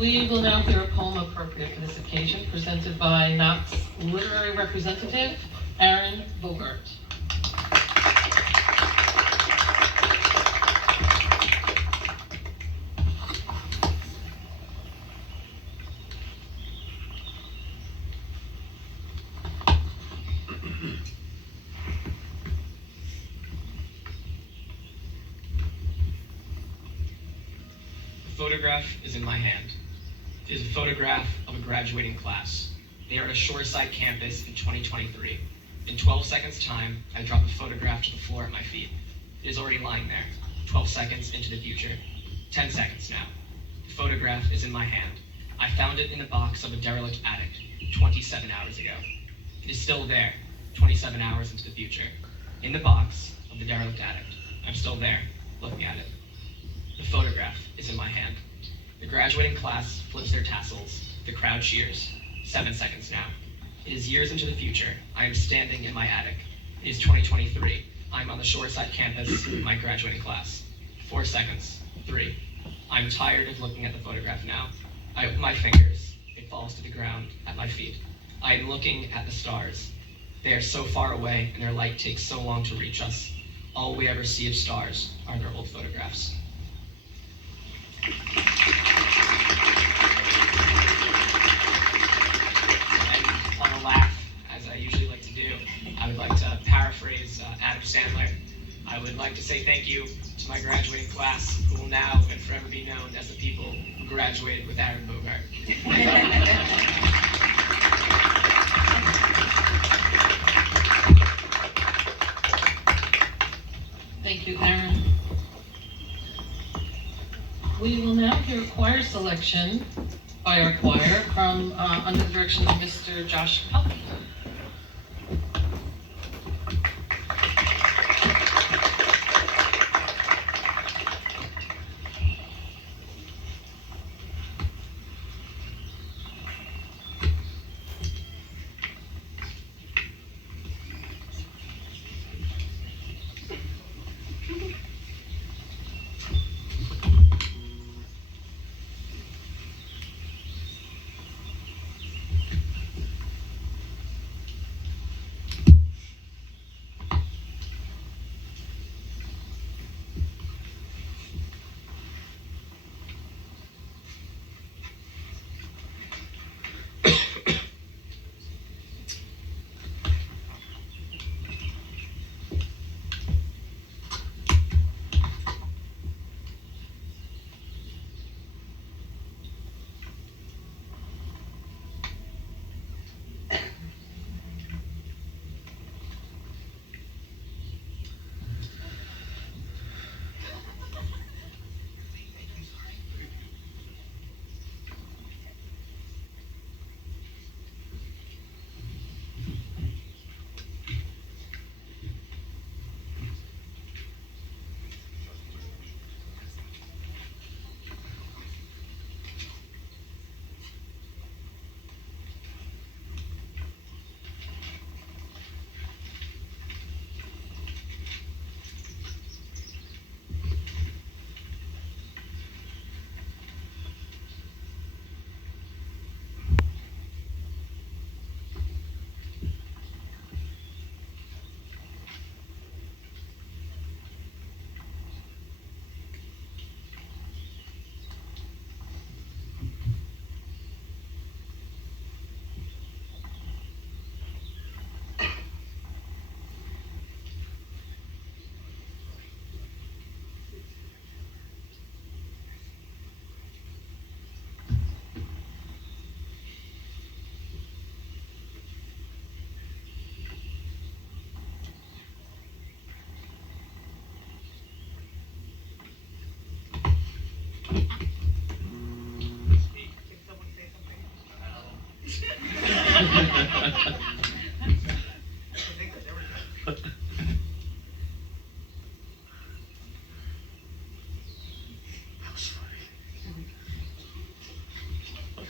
We will now hear a poem appropriate for this occasion, presented by Knox literary representative, Aaron Bogart. The photograph is in my hand. It is a photograph of a graduating class. They are at a shoreside campus in 2023. In 12 seconds' time, I drop the photograph to the floor at my feet. It is already lying there, 12 seconds into the future. 10 seconds now. The photograph is in my hand. I found it in the box of a derelict attic 27 hours ago. It is still there, 27 hours into the future. In the box of the derelict attic. I'm still there, looking at it. The photograph is in my hand. The graduating class flips their tassels. The crowd cheers. 7 seconds now. It is years into the future. I am standing in my attic. It is 2023. I am on the shoreside campus with my graduating class. 4 seconds. 3. I'm tired of looking at the photograph now. I open my fingers. It falls to the ground at my feet. I am looking at the stars. They are so far away and their light takes so long to reach us. All we ever see of stars are their old photographs. And on a laugh, as I usually like to do, I would like to paraphrase Adam Sandler. I would like to say thank you to my graduating class, who will now and forever be known as the people who graduated with Aaron Bogart. Thank you, Aaron. We will now hear a choir selection by our choir from under the direction of Mr. Josh Pelkey.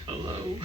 Hello.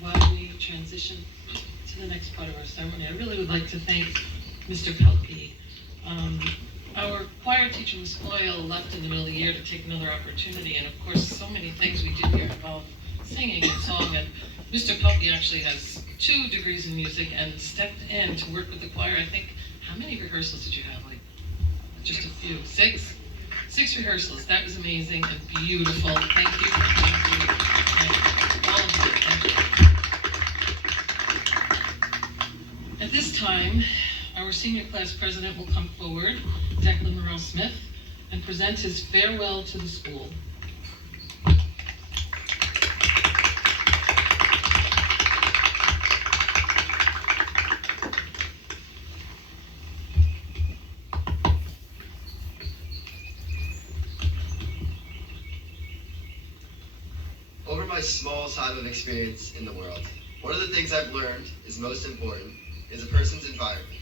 While we transition to the next part of our ceremony, I really would like to thank Mr. Pelkey. Our choir teacher, Ms. Foyle, left in the middle of the year to take another opportunity, and of course, so many things we do here involve singing and song, and Mr. Pelkey actually has 2 degrees in music and stepped in to work with the choir. I think, how many rehearsals did you have? Like, just a few? 6? 6 rehearsals. That was amazing and beautiful. Thank you for all of you. Thank you. At this time, our senior class president will come forward, Declan Morrell-Smith, and present his farewell to the school. Over my small time of experience in the world, one of the things I've learned is most important is a person's environment.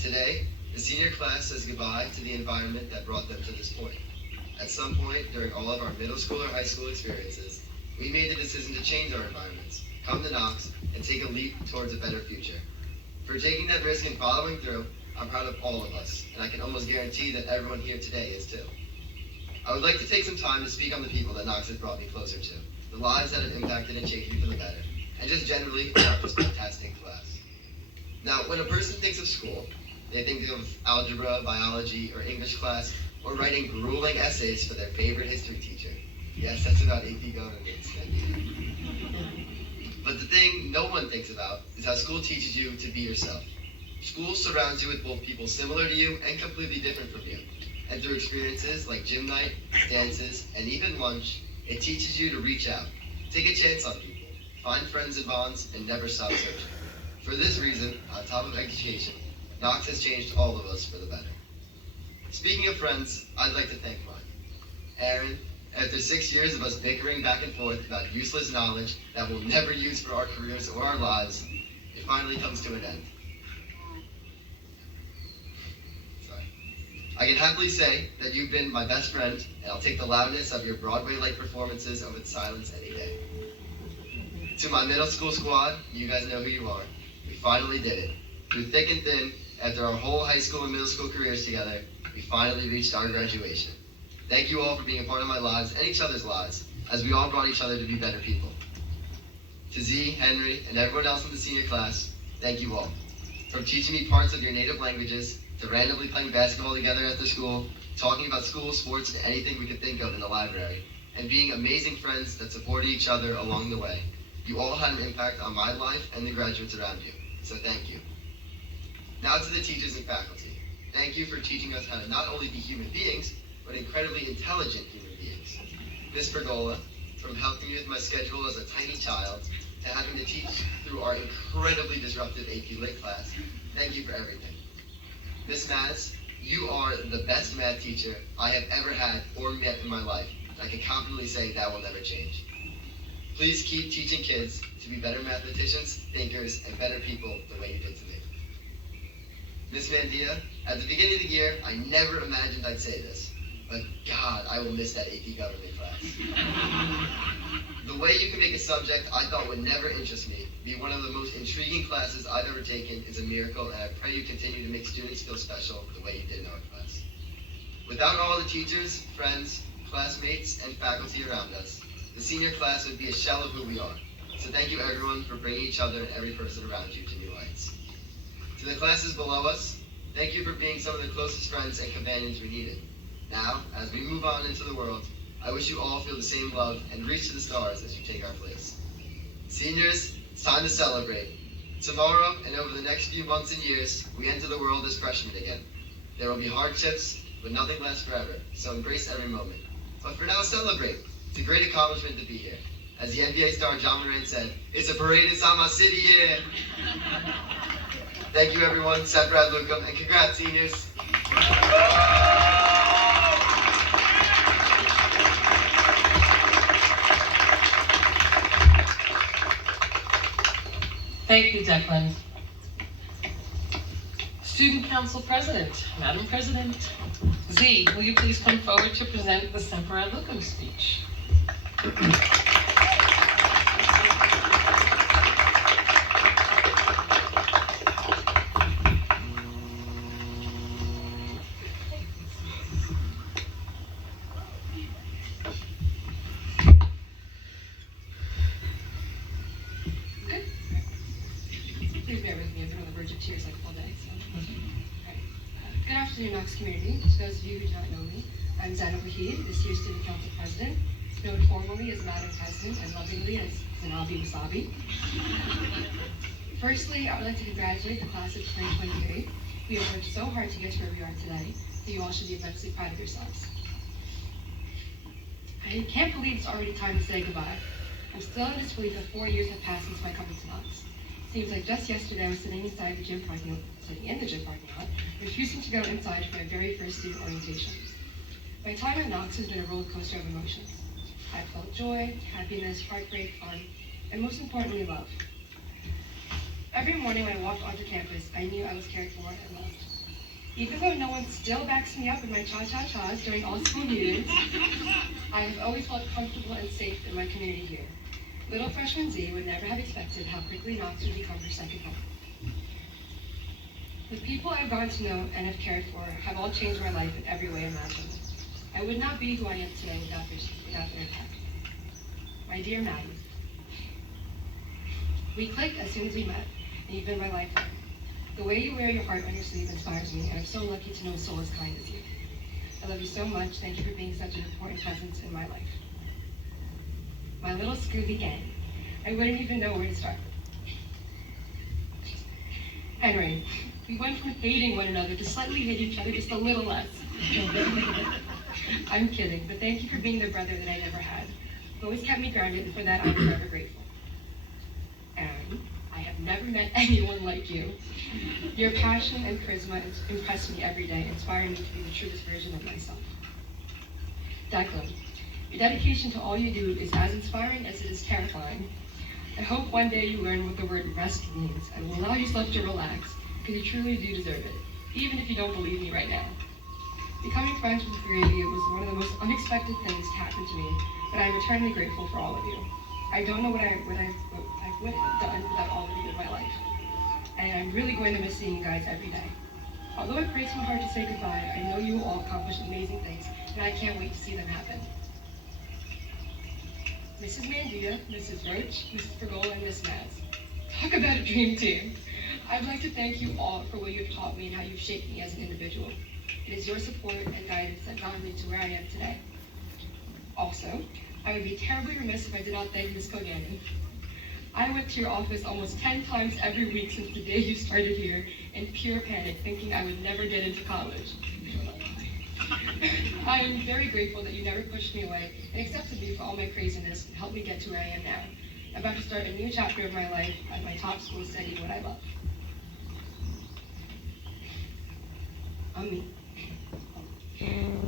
Today, the senior class says goodbye to the environment that brought them to this point. At some point during all of our middle school or high school experiences, we made the decision to change our environments, come to Knox, and take a leap towards a better future. For taking that risk and following through, I'm proud of all of us, and I can almost guarantee that everyone here today is too. I would like to take some time to speak on the people that Knox has brought me closer to, the lives that have impacted and changed me for the better, and just generally about this fantastic class. Now, when a person thinks of school, they think of algebra, biology, or English class, or writing grueling essays for their favorite history teacher. Yes, that's about AP governance. But the thing no one thinks about is how school teaches you to be yourself. School surrounds you with both people similar to you and completely different from you. And through experiences like gym night, dances, and even lunch, it teaches you to reach out, take a chance on people, find friends and bonds, and never stop searching. For this reason, on top of education, Knox has changed all of us for the better. Speaking of friends, I'd like to thank mine. Aaron, after 6 years of us bickering back and forth about useless knowledge that we'll never use for our careers or our lives, it finally comes to an end. Sorry. I can happily say that you've been my best friend, and I'll take the loudness of your Broadway-like performances over the silence any day. To my middle school squad, you guys know who you are. We finally did it. Through thick and thin, after our whole high school and middle school careers together, we finally reached our graduation. Thank you all for being a part of my lives and each other's lives, as we all brought each other to be better people. To Z, Henry, and everyone else in the senior class, thank you all. From teaching me parts of your native languages, to randomly playing basketball together after school, talking about school, sports, and anything we could think of in the library, and being amazing friends that supported each other along the way. You all had an impact on my life and the graduates around you, so thank you. Now to the teachers and faculty. Thank you for teaching us how to not only be human beings, but incredibly intelligent human beings. Ms. Pergola, from helping me with my schedule as a tiny child, to having to teach through our incredibly disruptive AP Lit class, thank you for everything. Ms. Maz, you are the best math teacher I have ever had or met in my life. I can confidently say that will never change. Please keep teaching kids to be better mathematicians, thinkers, and better people the way you did to me. Ms. Mandia, at the beginning of the year, I never imagined I'd say this, but God, I will miss that AP government class. The way you can make a subject I thought would never interest me be one of the most intriguing classes I've ever taken is a miracle, and I pray you continue to make students feel special the way you did in our class. Without all the teachers, friends, classmates, and faculty around us, the senior class would be a shell of who we are. So thank you everyone for bringing each other and every person around you to new heights. To the classes below us, thank you for being some of the closest friends and companions we needed. Now, as we move on into the world, I wish you all feel the same love and reach to the stars as you take our place. Seniors, it's time to celebrate. Tomorrow and over the next few months and years, we enter the world as freshmen again. There will be hardships, but nothing lasts forever, so embrace every moment. But for now, celebrate. It's a great accomplishment to be here. As the NBA star John Moran said, it's a parade inside my city, yeah. Thank you everyone, Seth Brad Lucum, and congrats seniors. Thank you, Declan. Student Council President, Madam President. Z, will you please come forward to present the Semper Ad Lucem speech? Please bear with me, I've been on the verge of tears like all day. So. Right. Good afternoon, Knox community. To those of you who do not know me, I'm Zainab Wahid, this year's Student Council President, known formally as Madam President and lovingly as Zanabi Wasabi. Firstly, I would like to congratulate the class of 2023. We have worked so hard to get to where we are today, that you all should be immensely proud of yourselves. I can't believe it's already time to say goodbye. I'm still in disbelief that 4 years have passed since my coming to Knox. Seems like just yesterday I was sitting in the gym parking lot, refusing to go inside for my very first student orientation. My time at Knox has been a roller coaster of emotions. I felt joy, happiness, heartbreak, fun, and most importantly, love. Every morning when I walked onto campus, I knew I was cared for and loved. Even though no one still backs me up in my cha-cha-chas during all school meetings, I have always felt comfortable and safe in my community here. Little freshman Z would never have expected how quickly Knox would become her second home. The people I've gotten to know and have cared for have all changed my life in every way imaginable. I would not be who I am today without their impact. My dear Maddie, we clicked as soon as we met, and you've been my lifeline. The way you wear your heart on your sleeve inspires me, and I'm so lucky to know a soul as kind as you. I love you so much. Thank you for being such an important presence in my life. My little Scooby gang. I wouldn't even know where to start. Henry, we went from hating one another to slightly hate each other just a little less. I'm kidding, but thank you for being the brother that I never had. You always kept me grounded, and for that I'm forever grateful. never met anyone like you. Your passion and charisma impress me every day, inspiring me to be the truest version of myself. Declan, your dedication to all you do is as inspiring as it is terrifying. I hope one day you learn what the word rest means and will allow yourself to relax, because you truly do deserve it, even if you don't believe me right now. Becoming friends with Gravy was one of the most unexpected things to happen to me, but I'm eternally grateful for all of you. I don't know what I would have done without all of you in my life, and I'm really going to miss seeing you guys every day. Although it breaks my heart to say goodbye, I know you will all accomplish amazing things, and I can't wait to see them happen. Mrs. Mandia, Mrs. Roach, Mrs. Pergola, and Miss Maz. Talk about a dream team. I'd like to thank you all for what you have taught me and how you've shaped me as an individual. It is your support and guidance that got me to where I am today. Also, I would be terribly remiss if I did not thank Ms. Koganen. I went to your office almost 10 times every week since the day you started here in pure panic, thinking I would never get into college. I am very grateful that you never pushed me away and accepted me for all my craziness and helped me get to where I am now. I'm about to start a new chapter of my life at my top school studying what I love.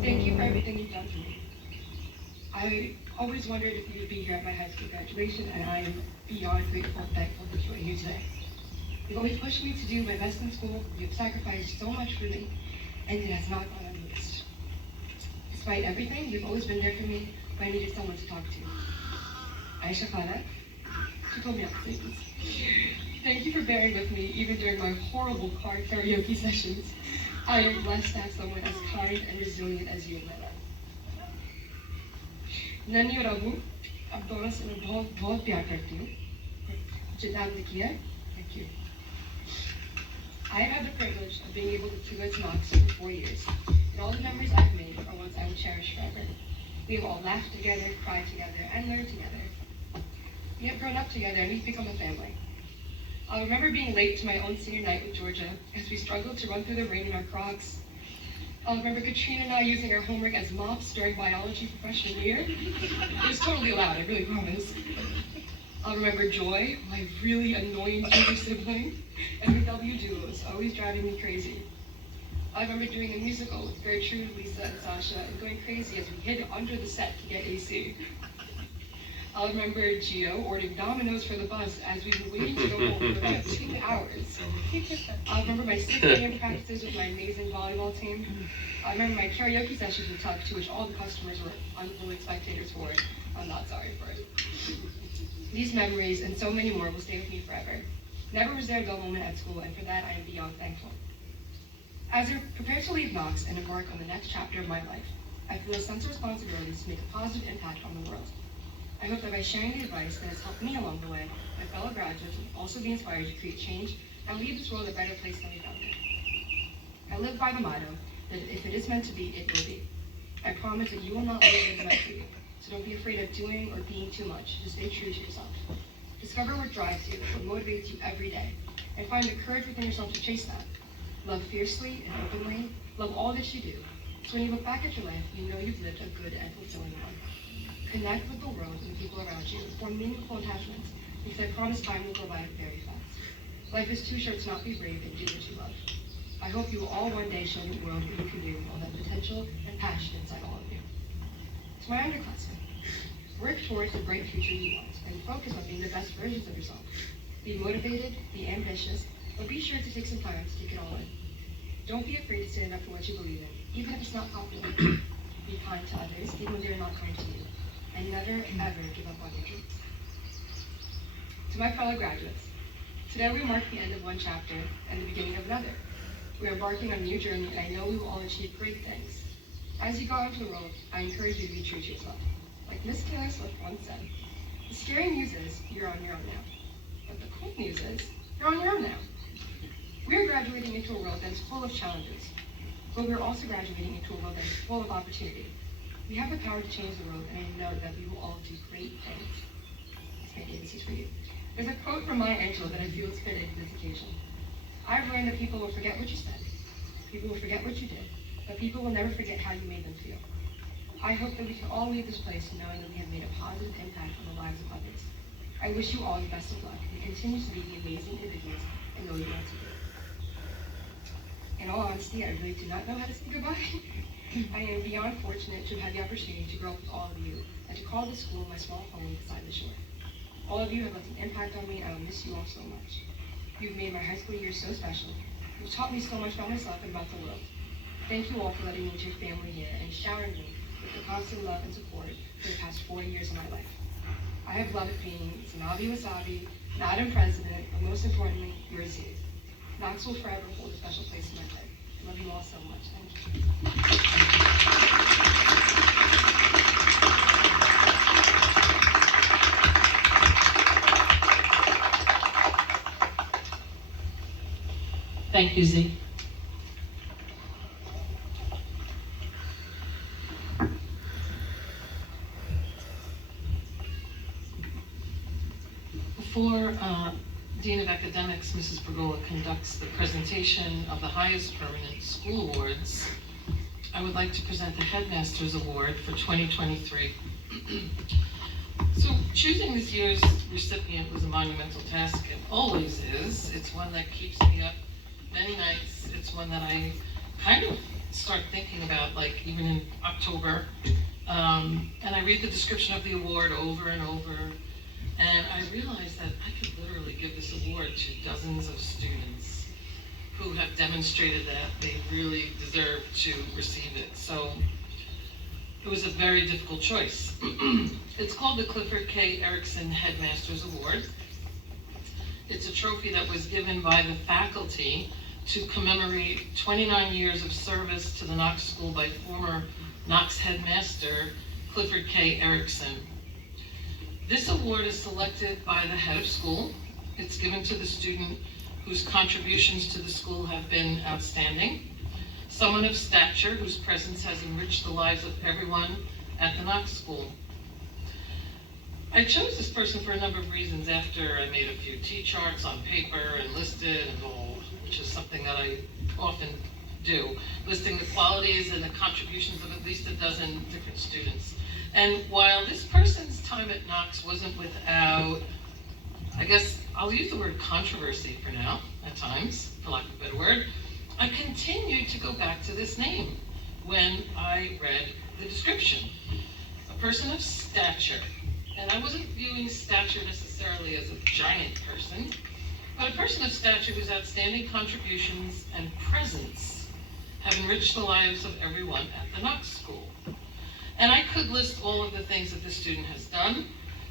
Thank you for everything you've done for me. I always wondered if you would be here at my high school graduation, and I am beyond grateful and thankful that you are here today. You've always pushed me to do my best in school, you've sacrificed so much for me, and it has not gone unnoticed. Despite everything, you've always been there for me when I needed someone to talk to. Aisha Khanna, she told me not to say this. Thank you for bearing with me even during my horrible car karaoke sessions. I am blessed to have someone as kind and resilient as you in my life. Nani और अबू अब दोनों से मैं बहुत बहुत प्यार करती हूँ जितना आपने किया है thank you. I have had the privilege of being able to go to Knoxville for 4 years, and all the memories I've made are ones I will cherish forever. We have all laughed together, cried together, and learned together. We have grown up together, and we've become a family. I remember being late to my own senior night with Georgia as we struggled to run through the rain in our Crocs. I'll remember Katrina and I using our homework as mops during biology for freshman year. It was totally allowed, I really promise. I'll remember Joy, my really annoying junior sibling, and the W duos, always driving me crazy. I remember doing a musical with Gertrude, Lisa, and Sasha, and going crazy as we hid under the set to get AC. I'll remember Gio ordering Domino's for the bus as we were waiting to go home for about 2 hours. I'll remember my 6 a.m. practices with my amazing volleyball team. I remember my karaoke sessions with Tuck, to which all the customers were unwilling spectators for it. I'm not sorry for it. These memories and so many more will stay with me forever. Never was there a dull moment at school, and for that I am beyond thankful. As I prepare to leave Knox and embark on the next chapter of my life, I feel a sense of responsibility to make a positive impact on the world. I hope that by sharing the advice that has helped me along the way, my fellow graduates will also be inspired to create change and leave this world a better place than we found it. I live by the motto that if it is meant to be, it will be. I promise that you will not live as meant to be, so don't be afraid of doing or being too much. Just stay true to yourself. Discover what drives you, what motivates you every day, and find the courage within yourself to chase that. Love fiercely and openly, love all that you do, so when you look back at your life, you know you've lived a good and fulfilling one. Connect with the world and the people around you, form meaningful attachments, because I promise time will go by very fast. Life is too short to not be brave and do what you love. I hope you will all one day show the world what you can do with all that potential and passion inside all of you. To my underclassmen, work towards the bright future you want, and focus on being the best versions of yourself. Be motivated, be ambitious, but be sure to take some time to take it all in. Don't be afraid to stand up for what you believe in, even if it's not popular. Be kind to others, even when they're not kind to you. And never, ever give up on your dreams. To my fellow graduates, today we mark the end of one chapter and the beginning of another. We are embarking on a new journey, and I know we will all achieve great things. As you go out into the world, I encourage you to be true to yourself. Like Miss Taylor Swift once said, the scary news is you're on your own now. But the cool news is you're on your own now. We are graduating into a world that is full of challenges, but we are also graduating into a world that is full of opportunity. We have the power to change the world, and I know that we will all do great things. This is for you. There's a quote from Maya Angelou that I feel is fitting for this occasion. I've learned that people will forget what you said, people will forget what you did, but people will never forget how you made them feel. I hope that we can all leave this place knowing that we have made a positive impact on the lives of others. I wish you all the best of luck and continue to be the amazing individuals I know you are to be. In all honesty, I really do not know how to say goodbye. I am beyond fortunate to have had the opportunity to grow up with all of you and to call this school my small home beside the shore. All of you have left an impact on me, and I will miss you all so much. You've made my high school years so special. You've taught me so much about myself and about the world. Thank you all for letting me into your family here and showering me with the constant love and support for the past 4 years of my life. I have loved being Sanabi Wasabi, Madam President, but most importantly, your Z. Knox will forever hold a special place in my heart. I love you all so much. Thank you. Thank you, Z. Before Dean of Academics, Mrs. Pergola, conducts the presentation of the highest permanent school awards, I would like to present the Headmaster's Award for 2023. So choosing this year's recipient was a monumental task. It always is. It's one that keeps me up many nights. It's one that I kind of start thinking about, like even in October. And I read the description of the award over and over. And I realized that I could literally give this award to dozens of students who have demonstrated that they really deserve to receive it. So it was a very difficult choice. It's called the Clifford K. Erickson Headmaster's Award. It's a trophy that was given by the faculty to commemorate 29 years of service to the Knox School by former Knox headmaster Clifford K. Erickson. This award is selected by the head of school. It's given to the student whose contributions to the school have been outstanding, someone of stature whose presence has enriched the lives of everyone at the Knox School. I chose this person for a number of reasons after I made a few T-charts on paper and listed and all, which is something that I often do, listing the qualities and the contributions of at least a dozen different students. And while this person's time at Knox wasn't without, I guess I'll use the word controversy for now, at times, for lack of a better word, I continued to go back to this name when I read the description. A person of stature. And I wasn't viewing stature necessarily as a giant person, but a person of stature whose outstanding contributions and presence have enriched the lives of everyone at the Knox School. And I could list all of the things that this student has done,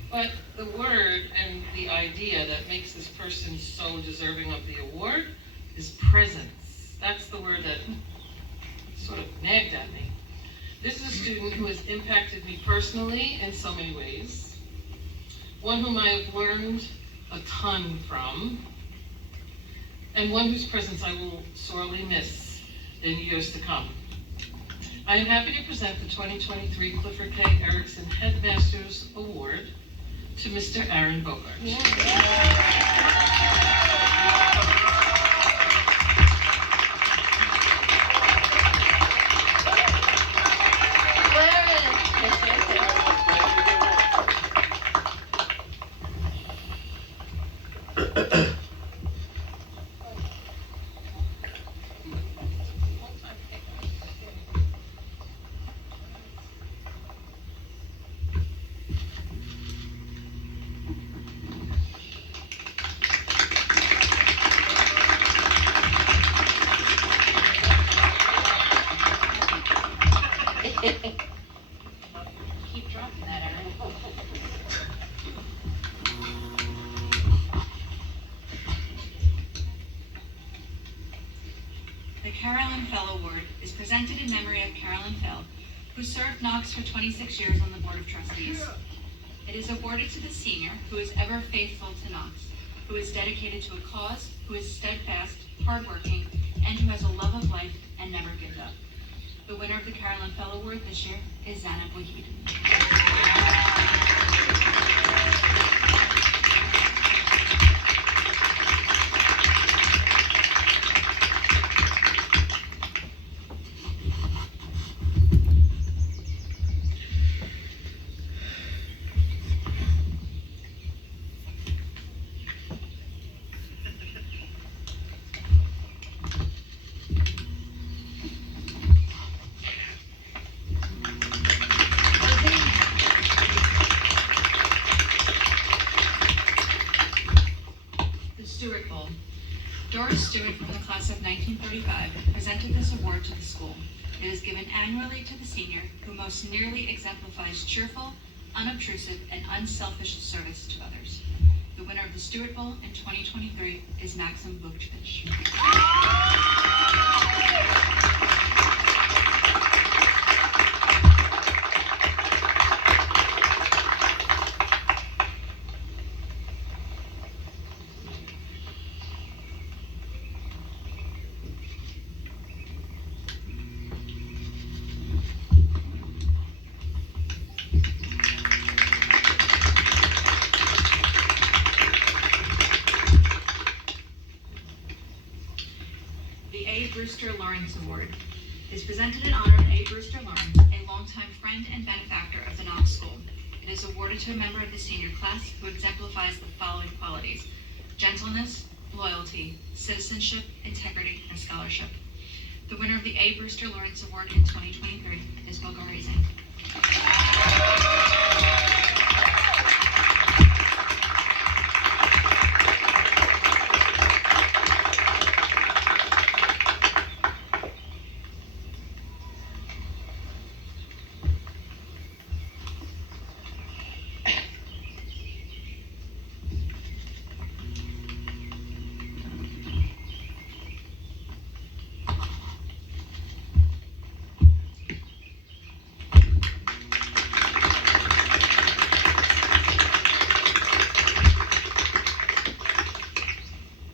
but the word and the idea that makes this person so deserving of the award is presence. That's the word that sort of nagged at me. This is a student who has impacted me personally in so many ways, one whom I have learned a ton from, and one whose presence I will sorely miss in years to come. I am happy to present the 2023 Clifford K. Erickson Headmaster's Award to Mr. Aaron Bogart. Keep dropping that, Aaron. The Carolyn Fell Award is presented in memory of Carolyn Fell, who served Knox for 26 years on the Board of Trustees. It is awarded to the senior who is ever faithful to Knox, who is dedicated to a cause, who is steadfast, hardworking, and who has a love of life and never gives up. The winner of the Carolyn Fell Award this year is Zanab Wahid. The Stewart Bowl. Doris Stewart from the class of 1935 presented this award to the school. It is given annually to the senior who most nearly exemplifies cheerful, unobtrusive, and unselfish service to others. The winner of the Stewart Bowl in 2023 is Maxim Vukcevic. Brewster Lawrence Award is presented in honor of A. Brewster Lawrence, a longtime friend and benefactor of the Knox School. It is awarded to a member of the senior class who exemplifies the following qualities: gentleness, loyalty, citizenship, integrity, and scholarship. The winner of the A. Brewster Lawrence Award in 2023 is Bulgari Zink.